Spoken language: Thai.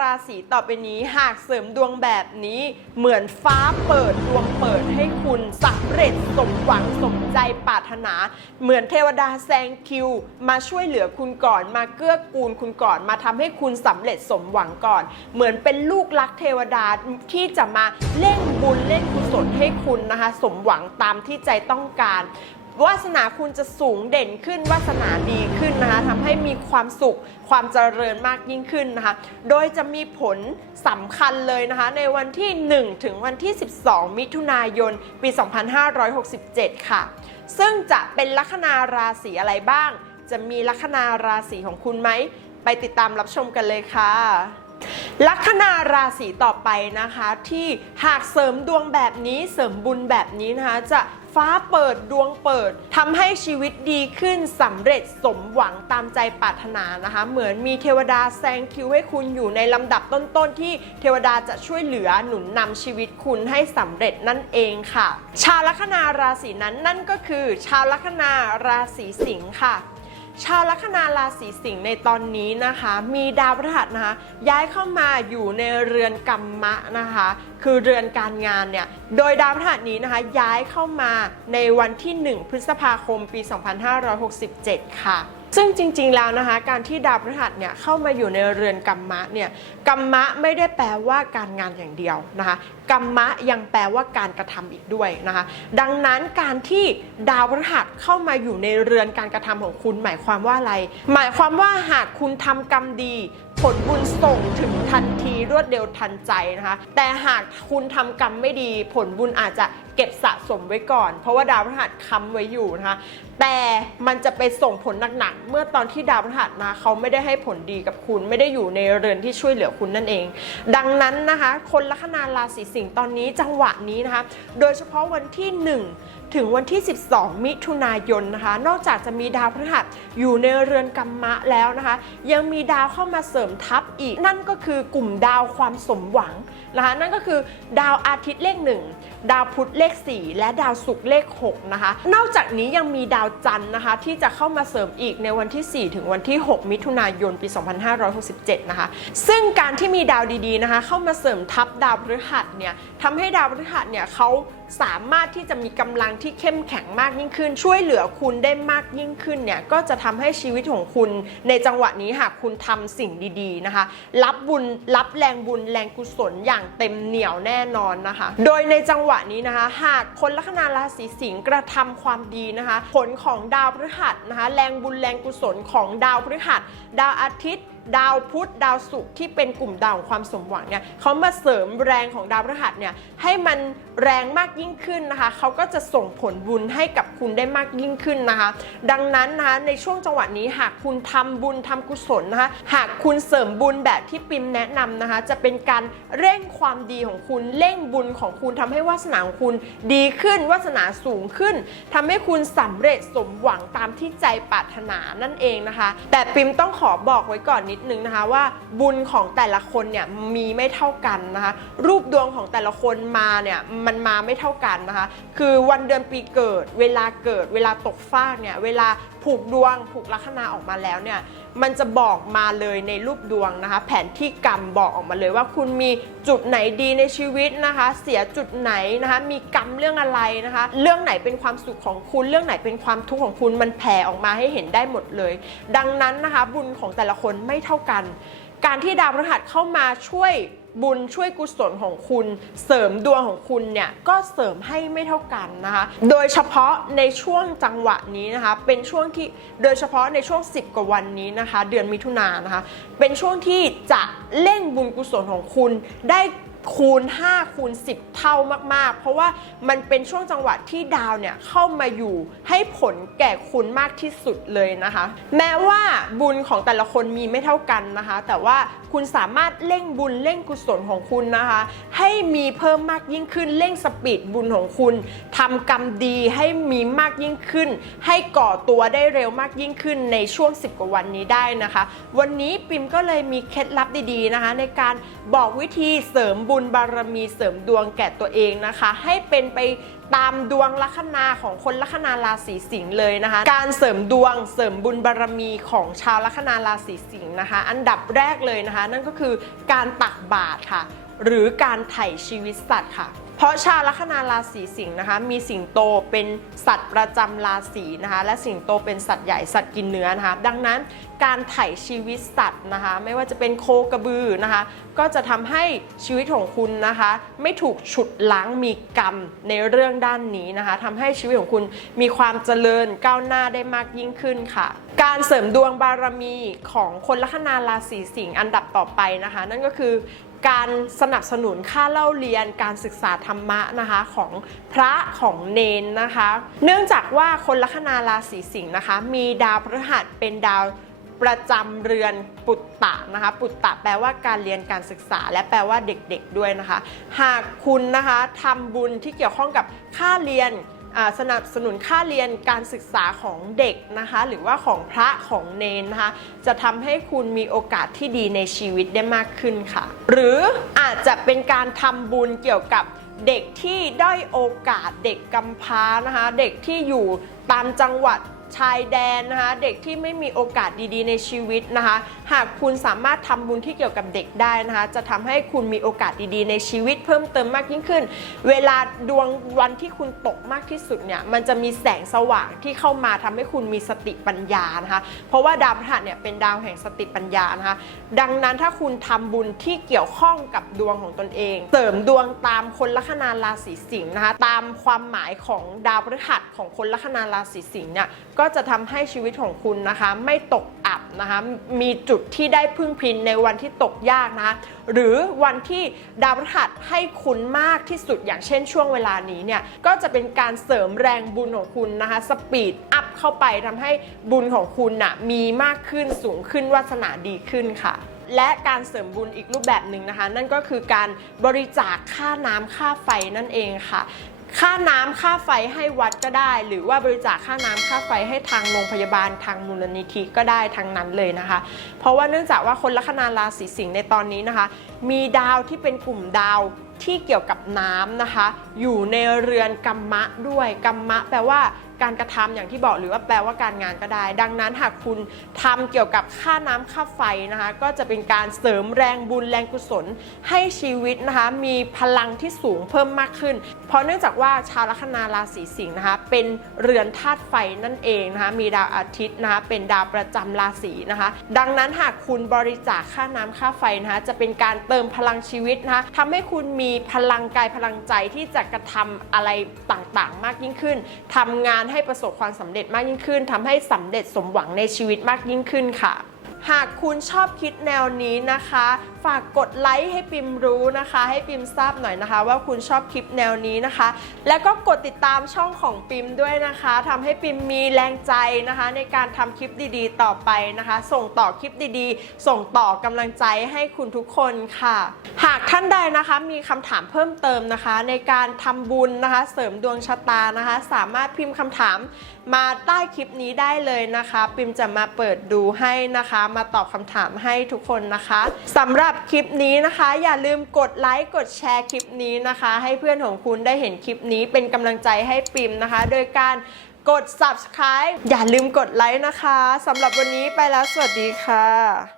ราศีต่อไปนี้หากเสริมดวงแบบนี้ เหมือนฟ้าเปิดดวงเปิดให้คุณสำเร็จสมหวังสมใจปรารถนา เหมือนเทวดาแซงคิว มาช่วยเหลือคุณก่อน มาเกื้อกูลคุณก่อน มาทำให้คุณสำเร็จสมหวังก่อน เหมือนเป็นลูกรักเทวดาที่จะมาเล่นบุญเล่นกุศลให้คุณนะคะ สมหวังตามที่ใจต้องการ วาสนาคุณจะสูงเด่นขึ้นวาสนาดีขึ้นนะคะทำให้มีความสุขความเจริญมากยิ่งขึ้นนะคะ โดยจะมีผลสำคัญเลยนะคะ ในวันที่ 1 ถึงวันที่ 12 มิถุนายน ปี 2567 ค่ะ ซึ่งจะเป็นลัคนาราศีอะไรบ้าง จะมีลัคนาราศีของคุณไหม ไปติดตามรับชมกันเลยค่ะ ลัคนาราศีต่อไปนะคะ ที่หากเสริมดวงแบบนี้เสริมบุญแบบนี้นะคะ จะฟ้าเปิดดวงเปิดทำให้ชีวิตดีขึ้นสำเร็จสมหวังตามใจปรารถนานะคะ เหมือนมีเทวดาแซงคิวให้คุณอยู่ในลำดับต้นๆ ที่เทวดาจะช่วยเหลือหนุนนำชีวิตคุณให้สำเร็จนั่นเองค่ะ ชาวลัคนาราศีนั้นนั่นก็คือ ชาวลัคนาราศีสิงค์ค่ะ ชาวลัคนาราศีสิงห์ในตอนนี้นะคะ มีดาวพฤหัสนะคะ ย้ายเข้ามาอยู่ในเรือนกรรมะนะคะ คือเรือนการงานเนี่ย โดยดาวพฤหัสนี้นะคะ ย้ายเข้ามาในวันที่ 1 พฤษภาคมปี 2567 ค่ะ ซึ่งจริงๆแล้วนะคะ การที่ดาวพฤหัสเนี่ยเข้ามาอยู่ในเรือนกรรมะเนี่ยกรรมะไม่ได้แปลว่าการงานอย่างเดียวนะคะกรรมะยังแปลว่าการกระทำอีกด้วยนะคะ ดังนั้นการที่ดาวพฤหัสเข้ามาอยู่ในเรือนการกระทำของคุณ หมายความว่าอะไร หมายความว่าหากคุณทำกรรมดี ผลบุญส่งถึงทันทีรวดเร็วทันใจนะคะ แต่หากคุณทำกรรมไม่ดี ผลบุญอาจจะเก็บสะสมไว้ก่อน เพราะว่าดาวพฤหัสค้ำไว้อยู่นะคะ แต่มันจะไปส่งผลหนักๆ เมื่อตอนที่ดาวพฤหัสมาเขาไม่ได้ให้ผลดีกับคุณ ไม่ได้อยู่ในเรือนที่ช่วยเหลือคุณนั่นเอง ดังนั้นนะคะ คนลัคนาราศีสิงห์ตอนนี้จังหวะนี้นะคะ โดยเฉพาะวันที่ 1ถึงวันที่ 12 มิถุนายนนะคะ นอกจากจะมีดาวพฤหัสอยู่ในเรือนกรรมะแล้วนะคะ ยังมีดาวเข้ามาเสริมทัพอีก นั่นก็คือกลุ่มดาวความสมหวัง นะคะนั่นก็คือดาวอาทิตย์เลข 1 ดาวพุธเลข 4 และดาวศุกร์เลข6นะคะนอกจากนี้ยังมีดาวจันทร์นะคะที่จะเข้ามาเสริมอีกในวันที่ 4 ถึงวันที่ 6 มิถุนายนปี 2567 นะคะ ซึ่งการที่มีดาวดีๆนะคะเข้ามาเสริมทับดาวพฤหัสเนี่ยทำให้ดาวพฤหัสเนี่ยเขาสามารถที่จะมีกำลังที่เข้มแข็งมากยิ่งขึ้น ช่วยเหลือคุณได้มากยิ่งขึ้นเนี่ยก็จะทำให้ชีวิตของคุณในจังหวะนี้หากคุณทำสิ่งดีๆนะคะ รับบุญรับแรงบุญแรงกุศลอย่างเต็มเหนียวแน่นอนนะคะ โดยในจังหวะนี้นะคะ หากคนลัคนาราศีสิงห์กระทำความดีนะคะ ผลของดาวพฤหัสนะคะ แรงบุญแรงกุศลของดาวพฤหัส ดาวอาทิตย์ ดาวพุธดาวศุกร์ที่เป็นกลุ่มดาวของความสมหวังเนี่ยเขามาเสริมแรงของดาวพฤหัสเนี่ยให้มันแรงมากยิ่งขึ้นนะคะเขาก็จะส่งผลบุญให้กับคุณได้มากยิ่งขึ้นนะคะ ดังนั้นนะคะในช่วงจังหวะนี้หากคุณทำบุญทำกุศลนะคะ หากคุณเสริมบุญแบบที่ปิมแนะนำนะคะ จะเป็นการเร่งความดีของคุณเร่งบุญของคุณทำให้วาสนาของคุณดีขึ้นวาสนาสูงขึ้นทำให้คุณสำเร็จสมหวังตามที่ใจปรารถนานั่นเองนะคะ แต่ปิมต้องขอบอกไว้ก่อนนิดนึงนะคะว่าบุญของแต่ละคนเนี่ยมีไม่เท่ากันนะคะ รูปดวงของแต่ละคนมาเนี่ยมันมาไม่เท่ากันนะคะ คือวันเดือนปีเกิด เวลาเกิด เวลาตกฟากเนี่ยเวลา ผูกดวงผูกลัคนาออกมาแล้วเนี่ยมันจะบอกมาเลยในรูปดวงนะคะ แผนที่กรรมบอกออกมาเลยว่าคุณมีจุดไหนดีในชีวิตนะคะ เสียจุดไหนนะคะมีกรรมเรื่องอะไรนะคะ เรื่องไหนเป็นความสุขของคุณ เรื่องไหนเป็นความทุกข์ของคุณมันแผ่ออกมาให้เห็นได้หมดเลย ดังนั้นนะคะบุญของแต่ละคนไม่เท่ากัน การที่ดาวพฤหัสเข้ามาช่วย บุญช่วยกุศลของคุณเสริมดวงของคุณเนี่ยก็เสริมให้ไม่เท่ากันนะคะ โดยเฉพาะในช่วงจังหวะนี้นะคะ เป็นช่วงที่โดยเฉพาะในช่วง 10 กว่าวันนี้นะคะ เดือนมิถุนายนนะคะ เป็นช่วงที่จะเร่งบุญกุศลของคุณได้คูณ 5 คูณ 10 เท่ามาก ๆ เพราะว่ามันเป็นช่วงจังหวะที่ดาวเนี่ยเข้ามาอยู่ให้ผลแก่คุณมากที่สุดเลยนะคะ แม้ว่าบุญของแต่ละคนมีไม่เท่ากันนะคะ แต่ว่า คุณสามารถเร่งบุญเร่งกุศลของคุณนะคะ ให้มีเพิ่มมากยิ่งขึ้น เร่งสปีดบุญของคุณทำกรรมดีให้มีมากยิ่งขึ้น ให้ก่อตัวได้เร็วมากยิ่งขึ้นในช่วง 10 กว่าวันนี้ได้นะคะ วันนี้ปิมก็เลยมีเคล็ดลับดีๆนะคะ ในการบอกวิธีเสริมบุญบารมีเสริมดวงแก่ตัวเองนะคะ ให้เป็นไป ตามดวงลัคนาของคนลัคนาราศีสิงห์เลยนะคะ การเสริมดวงเสริมบุญบารมีของชาวลัคนาราศีสิงห์นะคะ อันดับแรกเลยนะคะ นั่นก็คือการตักบาตรค่ะ หรือการไถ่ชีวิตสัตว์ค่ะ เพราะชาวลัคนาราศีสิงห์นะคะ มีสิงโตเป็นสัตว์ประจำราศีนะคะ และสิงโตเป็นสัตว์ใหญ่สัตว์กินเนื้อนะคะ ดังนั้นการไถ่ชีวิตสัตว์นะคะ ไม่ว่าจะเป็นโคกระบือนะคะ ก็จะทำให้ชีวิตของคุณนะคะ ไม่ถูกฉุดล้างมีกรรมในเรื่องด้านนี้นะคะทำให้ชีวิตของคุณมีความเจริญก้าวหน้าได้มากยิ่งขึ้นค่ะ การเสริมดวงบารมีของคนลัคนาราศีสิงห์อันดับต่อไปนะคะ นั่นก็คือ การสนับสนุนค่าเล่าเรียนการศึกษาธรรมะนะคะของพระของเนนนะคะ เนื่องจากว่าคนลัคนาราศีสิงห์นะคะ มีดาวพฤหัสเป็นดาวประจำเรือนปุตตะนะคะ ปุตตะแปลว่าการเรียนการศึกษา และแปลว่าเด็กๆด้วยนะคะ หากคุณนะคะทำบุญที่เกี่ยวข้องกับค่าเรียน สนับสนุนค่าเรียนการศึกษาของเด็กนะคะหรือว่าของพระของเนนนะคะจะทำให้คุณมีโอกาสที่ดีในชีวิตได้มากขึ้นค่ะ หรืออาจจะเป็นการทำบุญเกี่ยวกับเด็กที่ได้โอกาสเด็กกำพร้านะคะ เด็กที่อยู่ตามจังหวัด ชายแดนนะคะเด็กที่ไม่มีโอกาสดีๆ ในชีวิตนะคะ หากคุณสามารถทำบุญที่เกี่ยวกับเด็กได้นะคะ จะทำให้คุณมีโอกาสดีๆ ในชีวิตเพิ่มเติมมากยิ่งขึ้น เวลาดวงวันที่คุณตกมากที่สุดเนี่ยมันจะมีแสงสว่างที่เข้ามาทำให้คุณมีสติปัญญานะคะเพราะว่าดาวพฤหัสเนี่ยเป็นดาวแห่งสติปัญญานะคะดังนั้นถ้าคุณทำบุญที่เกี่ยวข้องกับดวงของตนเอง เสริมดวงตามคนลัคนาราศีสิงห์นะคะตามความหมายของดาวพฤหัสของคนลัคนาราศีสิงห์เนี่ยก็จะทำให้ชีวิตของคุณนะคะ ไม่ตกอับนะคะ มีจุดที่ได้พึ่งพิงในวันที่ตกยากนะคะ หรือวันที่ดาวพฤหัสให้คุณมากที่สุดอย่างเช่นช่วงเวลานี้เนี่ย ก็จะเป็นการเสริมแรงบุญของคุณนะคะ สปีดอัพเข้าไปทำให้บุญของคุณน่ะมีมากขึ้นสูงขึ้นวาสนาดีขึ้นค่ะและการเสริมบุญอีกรูปแบบหนึ่งนะคะ นั่นก็คือการบริจาคค่าน้ำค่าไฟนั่นเองค่ะ ค่าน้ำค่าไฟให้วัดก็ได้ หรือว่าบริจาคค่าน้ำค่าไฟให้ทางโรงพยาบาลทางมูลนิธิก็ได้ทางนั้นเลยนะคะ เพราะว่าเนื่องจากว่าคนลัคนาราศีสิงห์ในตอนนี้นะคะ มีดาวที่เป็นกลุ่มดาวที่เกี่ยวกับน้ำนะคะ อยู่ในเรือนกัมมะด้วยกัมมะแปลว่า การกระทำอย่างที่บอกหรือว่าแปลว่าการงานก็ได้ ดังนั้นหากคุณทำเกี่ยวกับค่าน้ำค่าไฟนะคะ ก็จะเป็นการเสริมแรงบุญแรงกุศล ให้ชีวิตนะคะ มีพลังที่สูงเพิ่มมากขึ้น เพราะเนื่องจากว่าชาวลัคนาราศีสิงห์นะคะ เป็นเรือนธาตุไฟนั่นเองนะคะ มีดาวอาทิตย์นะคะ เป็นดาวประจำราศีนะคะ ดังนั้นหากคุณบริจาคค่าน้ำค่าไฟนะคะ จะเป็นการเติมพลังชีวิตนะคะทำให้คุณมีพลังกายพลังใจที่จะกระทำอะไรต่างๆ มากยิ่งขึ้นทำงานให้ประสบความสำเร็จมากยิ่งขึ้นทำให้สำเร็จสมหวังในชีวิตมากยิ่งขึ้นค่ะ หากคุณชอบคิดแนวนี้นะคะ ฝากกดไลค์ให้ปิมรู้นะคะ ให้ปิมทราบหน่อยนะคะ ว่าคุณชอบคลิปแนวนี้นะคะ แล้วก็กดติดตามช่องของปิมด้วยนะคะทำให้ปิมมีแรงใจนะคะ ในการทำคลิปดีๆ ต่อไปนะคะ ส่งต่อคลิปดีๆ ส่งต่อกำลังใจให้คุณทุกคนค่ะ หากท่านใดนะคะมีคำถามเพิ่มเติมนะคะ ในการทำบุญนะคะ เสริมดวงชะตานะคะ สามารถพิมพ์คำถามมาใต้คลิปนี้ได้เลยนะคะ ปิมจะมาเปิดดูให้นะคะ มาตอบคำถามให้ทุกคนนะคะสำหรับคลิปนี้นะคะ อย่าลืมกดไลค์กดแชร์คลิปนี้นะคะ ให้เพื่อนของคุณได้เห็นคลิปนี้เป็นกำลังใจให้ปิมนะคะ โดยการกด subscribe อย่าลืมกดไลค์นะคะสำหรับวันนี้ไปแล้วสวัสดีค่ะ